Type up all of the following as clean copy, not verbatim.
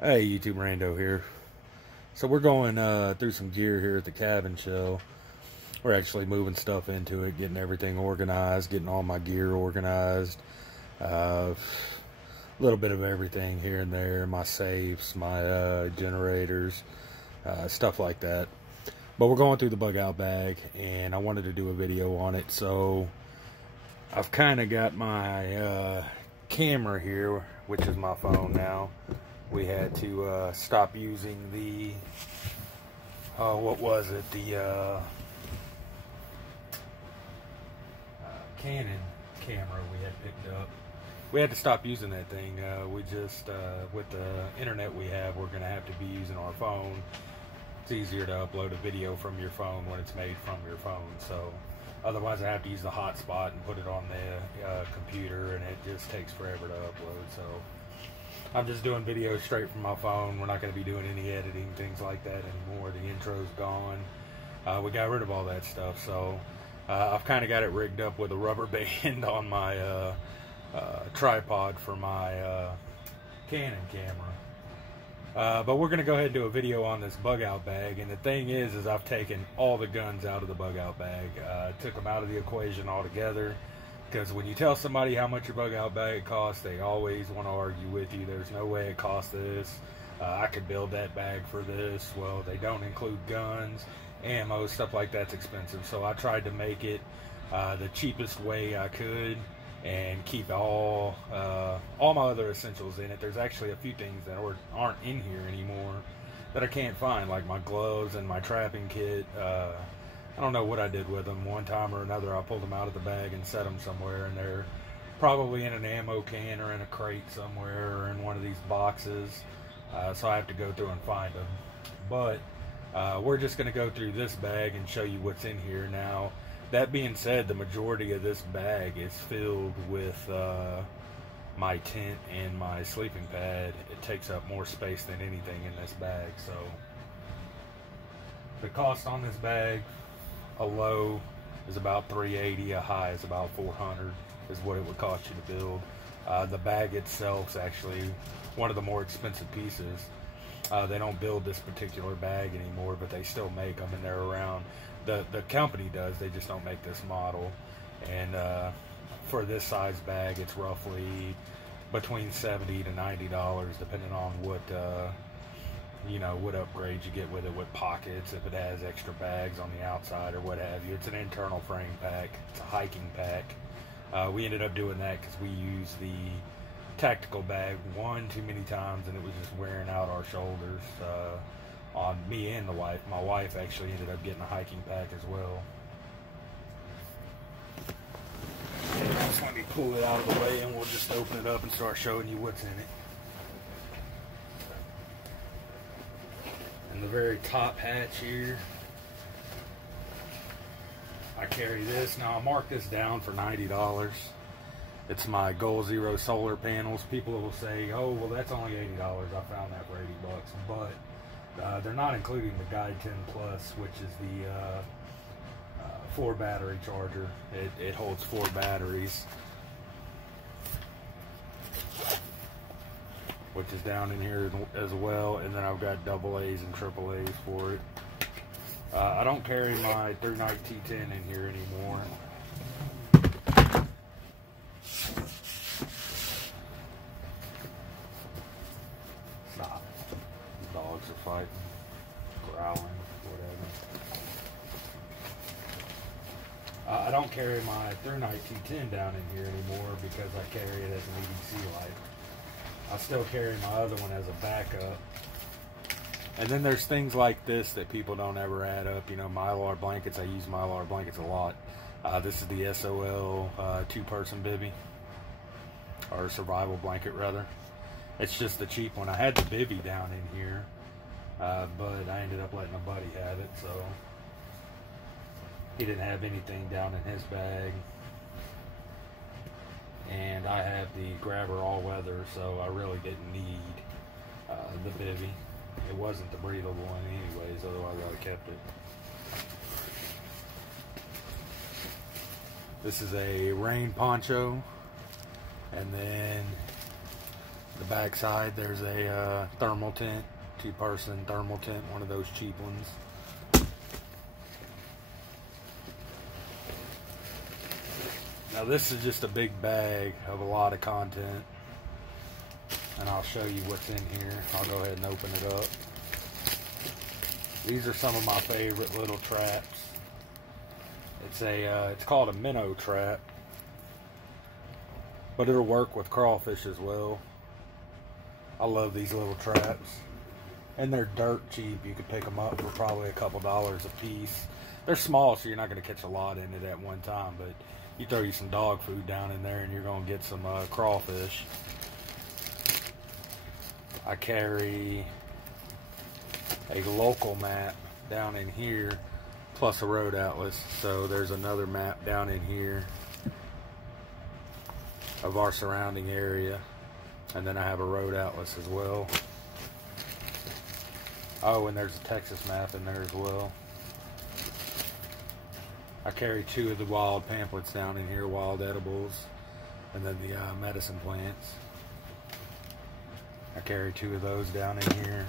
Hey YouTube, Rando here. So we're going through some gear here at the cabin show. We're actually moving stuff into it, getting everything organized, getting all my gear organized. A little bit of everything here and there, my safes, my generators, stuff like that. But we're going through the bug out bag and I wanted to do a video on it. So I've kind of got my camera here, which is my phone now. We had to stop using the, what was it, the Canon camera we had picked up. We had to stop using that thing. We just, with the internet we have, we're going to have to be using our phone. It's easier to upload a video from your phone when it's made from your phone. So otherwise I have to use the hotspot and put it on the computer, and it just takes forever to upload. So I'm just doing videos straight from my phone. We're not going to be doing any editing, things like that anymore. The intro's gone. We got rid of all that stuff. So I've kind of got it rigged up with a rubber band on my tripod for my Canon camera. But we're going to go ahead and do a video on this bug out bag. And the thing is I've taken all the guns out of the bug out bag. Took them out of the equation altogether. Because when you tell somebody how much your bug out bag costs, they always want to argue with you. There's no way it costs this. I could build that bag for this. Well, they don't include guns, ammo, stuff like that's expensive. So I tried to make it the cheapest way I could and keep all my other essentials in it. There's actually a few things that aren't in here anymore that I can't find, like my gloves and my trapping kit. I don't know what I did with them. One time or another, I pulled them out of the bag and set them somewhere, and they're probably in an ammo can or in a crate somewhere or in one of these boxes. So I have to go through and find them. But we're just going to go through this bag and show you what's in here. Now, that being said, the majority of this bag is filled with my tent and my sleeping pad. It takes up more space than anything in this bag. So the cost on this bag, a low is about $380, a high is about $400 is what it would cost you to build. The bag itself is actually one of the more expensive pieces. They don't build this particular bag anymore, but they still make them, and they're around. The company does, they just don't make this model. And for this size bag, it's roughly between $70 to $90, depending on what what upgrades you get with it, with pockets, if it has extra bags on the outside or what have you. It's an internal frame pack. It's a hiking pack. We ended up doing that because we used the tactical bag one too many times, and it was just wearing out our shoulders on me and the wife. My wife actually ended up getting a hiking pack as well. And just let me pull it out of the way and we'll just open it up and start showing you what's in it. In the very top hatch here, I carry this. Now I marked this down for $90. It's my Goal Zero solar panels. People will say, oh, well, that's only $80. I found that for $80, but they're not including the Guide 10 Plus, which is the 4 battery charger. It holds 4 batteries, which is down in here as well. And then I've got AA's and AAA's for it. I don't carry my through night T10 in here anymore. Stop. The dogs are fighting, growling, whatever. I don't carry my through night T10 down in here anymore because I carry it as an EDC light. I still carry my other one as a backup. And then there's things like this that people don't ever add up. You know, Mylar Blankets. I use Mylar Blankets a lot. This is the SOL 2-person bivvy, or survival blanket rather. It's just the cheap one. I had the bivvy down in here, but I ended up letting a buddy have it, so he didn't have anything down in his bag. And I have the Grabber all-weather, so I really didn't need the bivvy. It wasn't the breathable one anyways, otherwise I would have kept it. This is a rain poncho, and then the back side, there's a thermal tent, 2-person thermal tent, one of those cheap ones. Now this is just a big bag of a lot of content, and I'll show you what's in here. I'll go ahead and open it up. These are some of my favorite little traps. It's called a Minnow Trap, but it'll work with crawfish as well. I love these little traps, and they're dirt cheap. You could pick them up for probably a couple dollars a piece. They're small, so you're not going to catch a lot in it at one time, but you throw you some dog food down in there and you're going to get some crawfish. I carry a local map down in here, plus a road atlas. So there's another map down in here of our surrounding area, and then I have a road atlas as well. Oh, and there's a Texas map in there as well. I carry 2 of the wild pamphlets down in here, wild edibles, and then the medicine plants. I carry 2 of those down in here.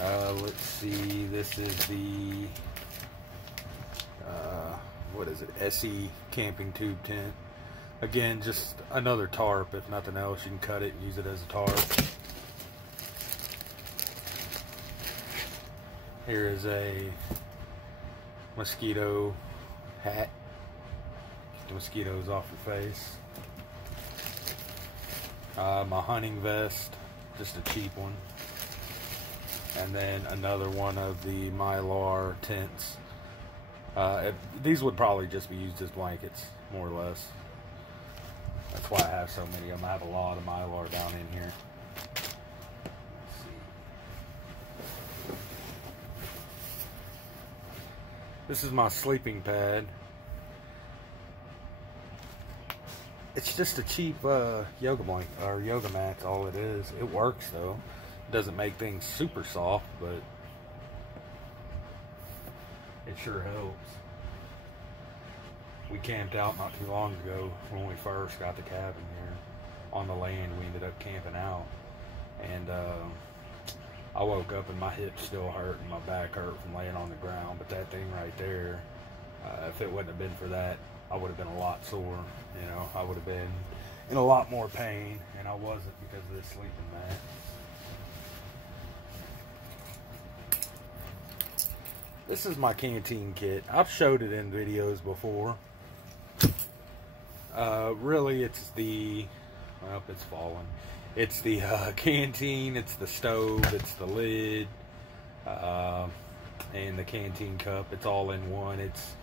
Let's see, this is the, what is it, SE camping tube tent. Again, just another tarp. If nothing else, you can cut it and use it as a tarp. Here is a mosquito hat. Get the mosquitoes off your face. My hunting vest, just a cheap one. And then another one of the Mylar tents. These would probably just be used as blankets, more or less. That's why I have so many of them. I have a lot of Mylar down in here. This is my sleeping pad. It's just a cheap yoga blanket, or yoga mat, all it is. It works though. It doesn't make things super soft, but it sure helps. We camped out not too long ago when we first got the cabin here on the land. We ended up camping out, and I woke up and my hips still hurt and my back hurt from laying on the ground. But that thing right there, if it wouldn't have been for that, I would have been a lot sore. You know, I would have been in a lot more pain, and I wasn't because of this sleeping mat. This is my Canteen Kit. I've showed it in videos before. Really, it's the, well, it's fallen. It's the canteen, it's the stove, it's the lid, and the canteen cup. It's all in one. It's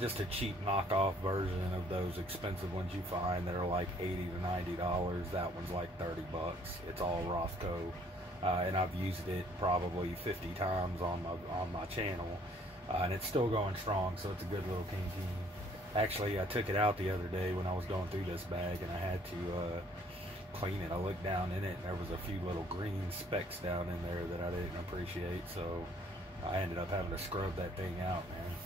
just a cheap knockoff version of those expensive ones you find that are like $80 to $90. That one's like 30 bucks. It's all Rothko, and I've used it probably 50 times on my channel, and it's still going strong. So it's a good little canteen. Actually, I took it out the other day when I was going through this bag, and I had to clean it. I looked down in it, and there was a few little green specks down in there that I didn't appreciate, so I ended up having to scrub that thing out, man.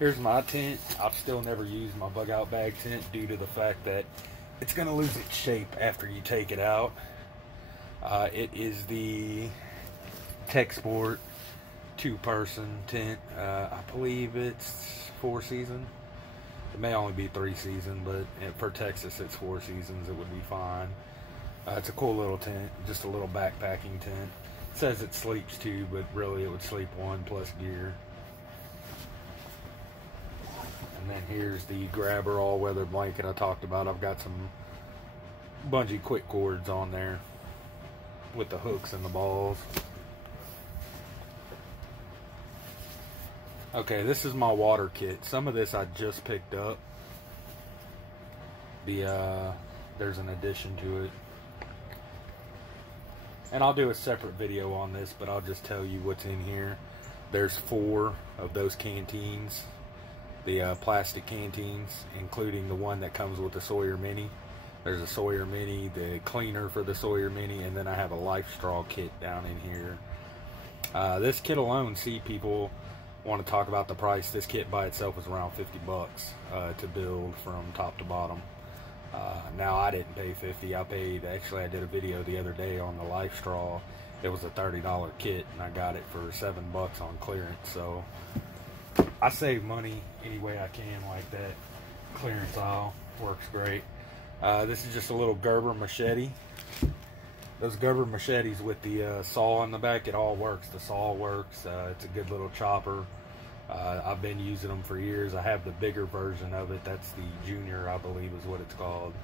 Here's my tent. I've still never used my bug out bag tent due to the fact that it's going to lose its shape after you take it out. It is the Tech Sport 2-person tent. I believe it's 4 season. It may only be 3 season, but for Texas it's 4 seasons. It would be fine. It's a cool little tent, just a little backpacking tent. It says it sleeps 2, but really it would sleep 1 plus gear. And then here's the Grabber all-weather blanket I talked about. I've got some bungee quick cords on there with the hooks and the balls. Okay, this is my water kit. Some of this I just picked up. There's an addition to it. And I'll do a separate video on this, but I'll just tell you what's in here. There's 4 of those canteens. The plastic canteens, including the one that comes with the Sawyer Mini. There's a Sawyer Mini, the cleaner for the Sawyer Mini, and then I have a Life Straw kit down in here. This kit alone, see, people want to talk about the price. This kit by itself is around 50 bucks to build from top to bottom. Now I didn't pay 50. I paid, actually I did a video the other day on the Life Straw. It was a $30 kit and I got it for $7 on clearance. So I save money any way I can like that. Clearance aisle works great. This is just a little Gerber Machete. Those Gerber Machetes with the saw on the back, it all works. The saw works. It's a good little chopper. I've been using them for years. I have the bigger version of it. That's the Junior, I believe is what it's called.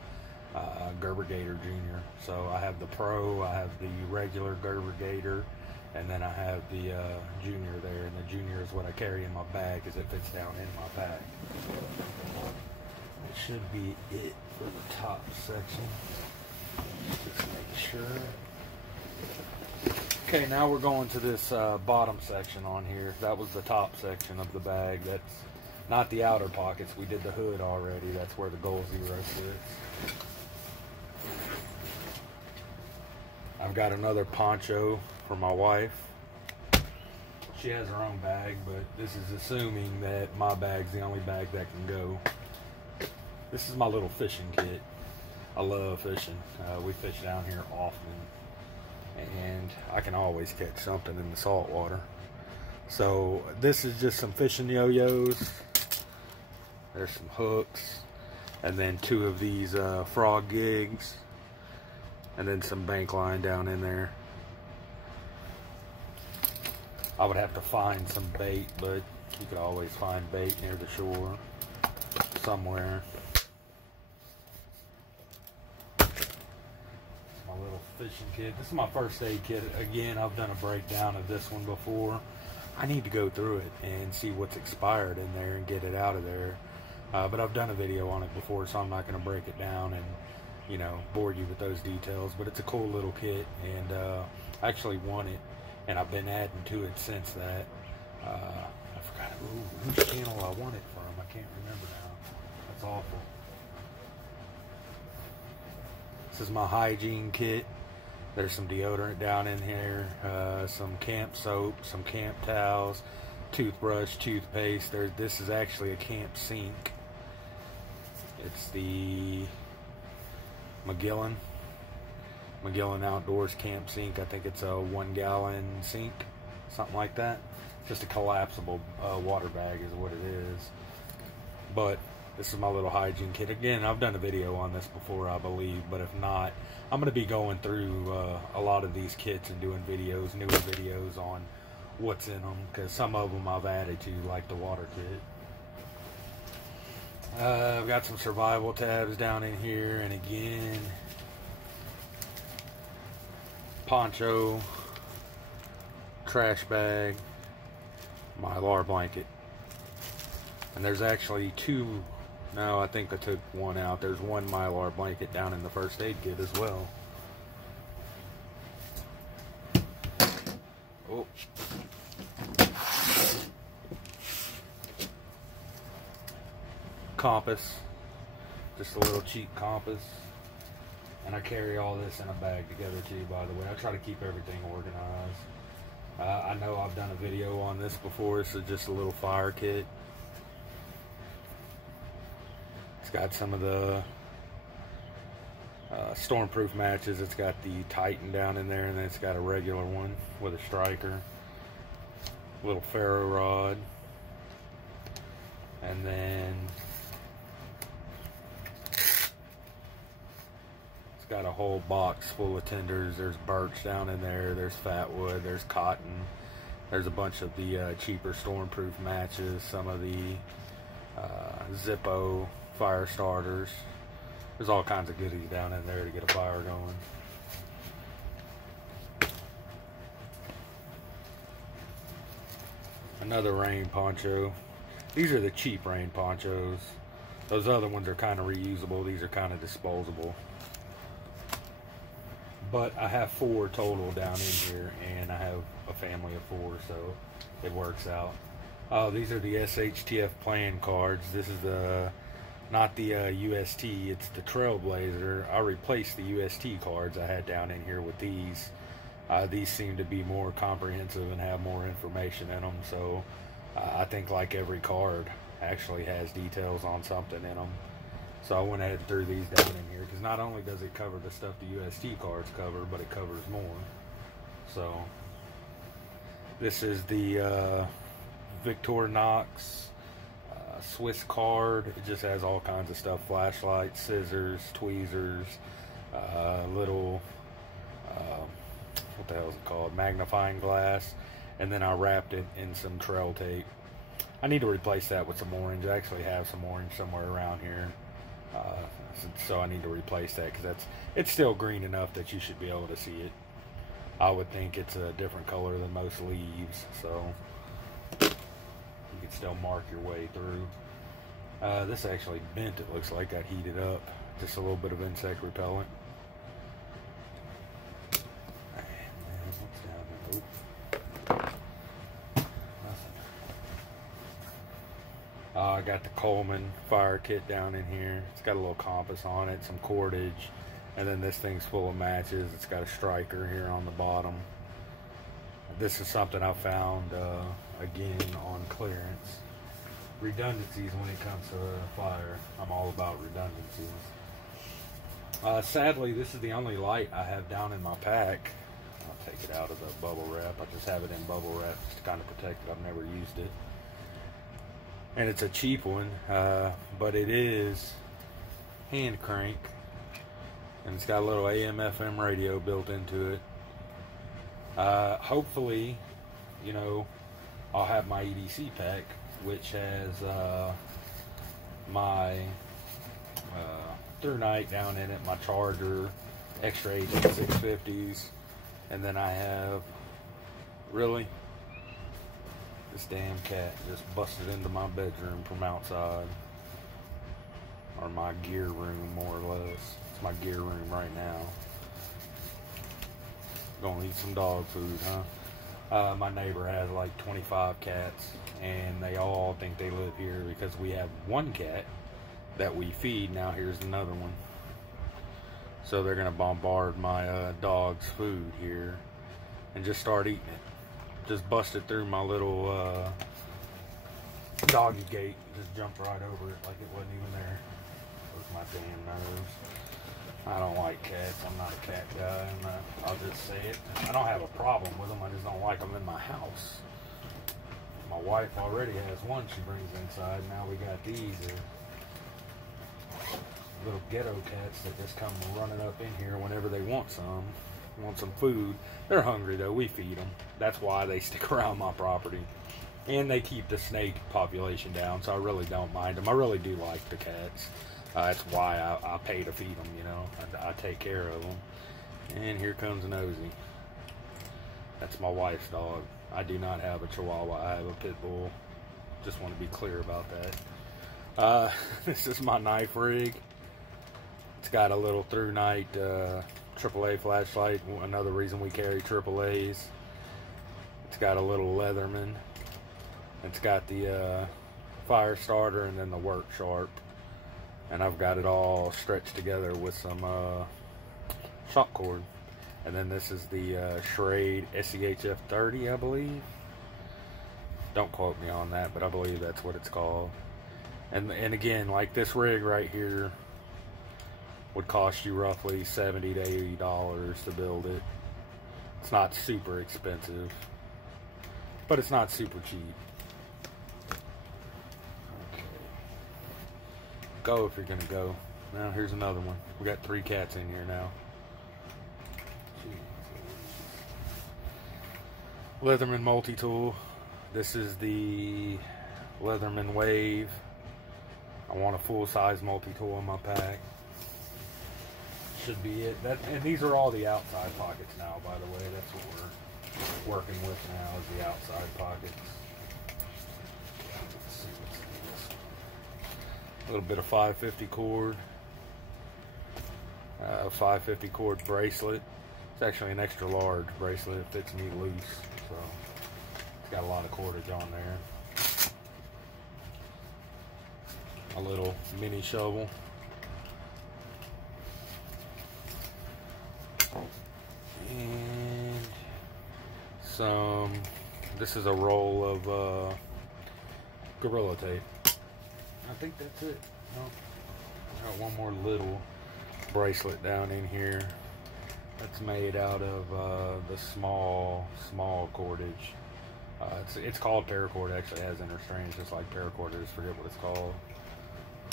Gerber Gator Jr. So I have the Pro, I have the regular Gerber Gator, and then I have the Junior there. And the Junior is what I carry in my bag because it fits down in my bag. It should be it for the top section. Just make sure. Okay, now we're going to this bottom section on here. That was the top section of the bag. That's not the outer pockets. We did the hood already. That's where the Goal Zero sits. I've got another poncho for my wife. She has her own bag, but this is assuming that my bag's the only bag that can go. This is my little fishing kit. I love fishing. We fish down here often, and I can always catch something in the salt water. So this is just some fishing yo-yos. There's some hooks, and then 2 of these frog gigs, and then some bank line down in there. I would have to find some bait, but you could always find bait near the shore somewhere. My little fishing kit. This is my first aid kit. Again, I've done a breakdown of this one before. I need to go through it and see what's expired in there and get it out of there. But I've done a video on it before, so I'm not going to break it down and, you know, bore you with those details. But it's a cool little kit, and I actually want it, and I've been adding to it since that. I forgot whose channel I want it from. I can't remember now. That's awful. This is my Hygiene Kit. There's some deodorant down in here, some camp soap, some camp towels, toothbrush, toothpaste. This is actually a camp sink. It's the Magellan Outdoors camp sink. I think it's a 1-gallon sink, something like that. Just a collapsible water bag is what it is. But this is my little hygiene kit. Again, I've done a video on this before, I believe, but if not, I'm going to be going through a lot of these kits and doing videos, newer videos on what's in them, because some of them I've added to, like the water kit. I've got some survival tabs down in here, and again, poncho, trash bag, Mylar blanket. And there's actually 2. No, I think I took one out. There's one Mylar blanket down in the first aid kit as well. Oh. Compass. Just a little cheap compass. And I carry all this in a bag together too, by the way. I try to keep everything organized. I know I've done a video on this before. This is just a little fire kit. It's got some of the stormproof matches. It's got the Titan down in there, and then it's got a regular one with a striker, little ferro rod, and then it's got a whole box full of tenders. There's birch down in there, there's fatwood, there's cotton, there's a bunch of the cheaper stormproof matches, some of the Zippo fire starters. There's all kinds of goodies down in there to get a fire going. Another rain poncho. These are the cheap rain ponchos. Those other ones are kind of reusable. These are kind of disposable. But I have 4 total down in here, and I have a family of 4, so it works out. These are the SHTF plan cards. This is the not the UST, it's the Trailblazer. I replaced the UST cards I had down in here with these. These seem to be more comprehensive and have more information in them, so I think like every card actually has details on something in them. So I went ahead and threw these down in here because not only does it cover the stuff the UST cards cover, but it covers more. So this is the Victorinox Swiss card. It just has all kinds of stuff: flashlights, scissors, tweezers, little what the hell is it called, magnifying glass, and then I wrapped it in some trail tape. I need to replace that with some orange. I actually have some orange somewhere around here, so I need to replace that because it's still green enough that you should be able to see it. I would think it's a different color than most leaves, so you can still mark your way through. This actually bent, it looks like, got heated up. Just a little bit of insect repellent. I got the Coleman Fire Kit down in here. It's got a little compass on it, some cordage, and then this thing's full of matches. It's got a striker here on the bottom. This is something I found again on clearance. Redundancies when it comes to fire. I'm all about redundancies. Sadly, this is the only light I have down in my pack. I'll take it out of the bubble wrap. I just have it in bubble wrap just to kind of protect it. I've never used it. And it's a cheap one, but it is hand crank. And it's got a little AM/FM radio built into it. Hopefully, you know, I'll have my EDC pack, which has my through night down in it, my charger, extra agent 650s, and then I have, really, this damn cat just busted into my bedroom from outside, or my gear room, more or less. It's my gear room right now. Gonna eat some dog food, huh? My neighbor has like 25 cats, and they all think they live here because we have one cat that we feed. Now here's another one. So they're gonna bombard my dog's food here and just start eating it. Just busted through my little doggy gate, just jumped right over it like it wasn't even there. Those my damn nerves. I don't like cats. I'm not a cat guy. I'll just say it. I don't have a problem with them. I just don't like them in my house. My wife already has one she brings inside. Now we got these little ghetto cats that just come running up in here whenever they want some food. They're hungry though. We feed them. That's why they stick around my property. And they keep the snake population down, so I really don't mind them. I really do like the cats. That's why I pay to feed them, you know. I take care of them. And here comes Nosy. That's my wife's dog. I do not have a Chihuahua. I have a Pit Bull. Just want to be clear about that. This is my knife rig. It's got a little through night AAA flashlight. Another reason we carry AAAs. It's got a little Leatherman. It's got the fire starter and then the work sharp. And I've got it all stretched together with some shock cord. And then this is the Schrade SEHF 30, I believe. Don't quote me on that, but I believe that's what it's called. And again, like this rig right here would cost you roughly $70 to $80 to build it. It's not super expensive, but it's not super cheap. Okay. Go if you're gonna go. Now here's another one. We got 3 cats in here now. Leatherman multi-tool. This is the Leatherman Wave. I want a full-size multi-tool in my pack. Should be it. And these are all the outside pockets now, by the way. That's what we're working with now, is the outside pockets. Let's see what's in this. A little bit of 550 cord. 550 cord bracelet. It's actually an extra large bracelet. It fits me loose, so it's got a lot of cordage on there. A little mini shovel. And some, this is a roll of Gorilla Tape. I think that's it. No. Got one more little bracelet down in here. That's made out of the small cordage. It's called paracord. Actually, it has inner strings just like paracord. I just forget what it's called.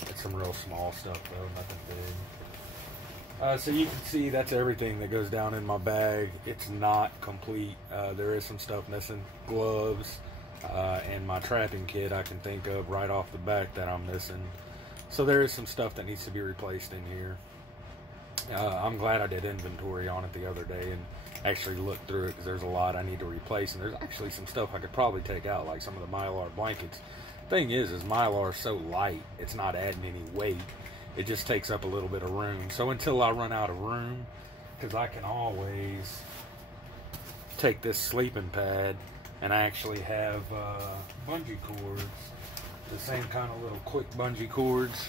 It's some real small stuff though, nothing big. So you can see that's everything that goes down in my bag. It's not complete. There is some stuff missing. Gloves and my trapping kit I can think of right off the back that I'm missing. So there is some stuff that needs to be replaced in here. I'm glad I did inventory on it the other day and actually looked through it because there's a lot I need to replace, and there's actually some stuff I could probably take out, like some of the Mylar blankets. Thing is Mylar is so light, it's not adding any weight. It just takes up a little bit of room. So until I run out of room, because I can always take this sleeping pad and I actually have bungee cords, the same kind of little quick bungee cords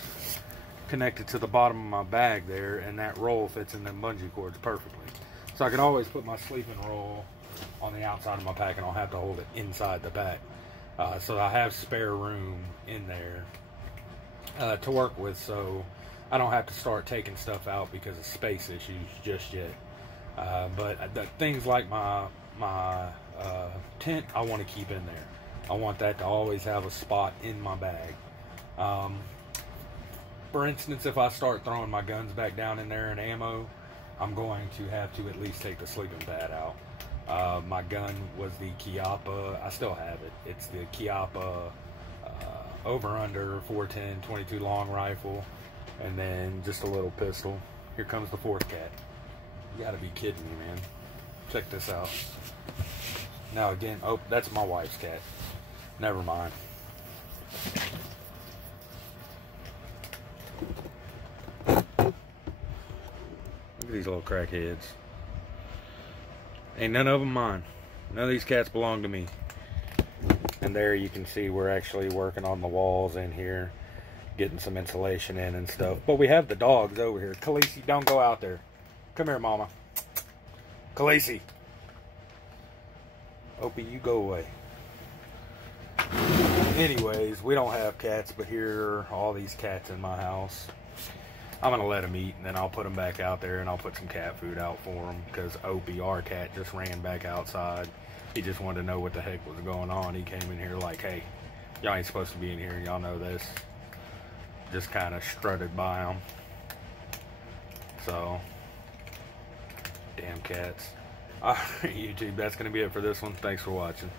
connected to the bottom of my bag there, and that roll fits in them bungee cords perfectly. So I can always put my sleeping roll on the outside of my pack and I'll have to hold it inside the pack. So I have spare room in there to work with, so I don't have to start taking stuff out because of space issues just yet. But the things like my tent, I want to keep in there. I want that to always have a spot in my bag. For instance, if I start throwing my guns back down in there and ammo, I'm going to have to at least take the sleeping pad out. My gun was the Chiappa, I still have it. It's the Chiappa over-under 410 22 long rifle, and then just a little pistol. Here comes the fourth cat. You gotta be kidding me, man. Check this out. Now again, oh, that's my wife's cat. Never mind. Look at these little crackheads. Ain't none of them mine. None of these cats belong to me. And there you can see we're actually working on the walls in here, getting some insulation in and stuff. But we have the dogs over here. Khaleesi, don't go out there. Come here, mama. Khaleesi. Opie, you go away. Anyways, we don't have cats, but here are all these cats in my house. I'm going to let them eat, and then I'll put them back out there, and I'll put some cat food out for them, because Opie, our cat, just ran back outside. He just wanted to know what the heck was going on. He came in here like, hey, y'all ain't supposed to be in here, y'all know this. Just kind of strutted by them. So, damn cats. Alright, YouTube, that's going to be it for this one. Thanks for watching.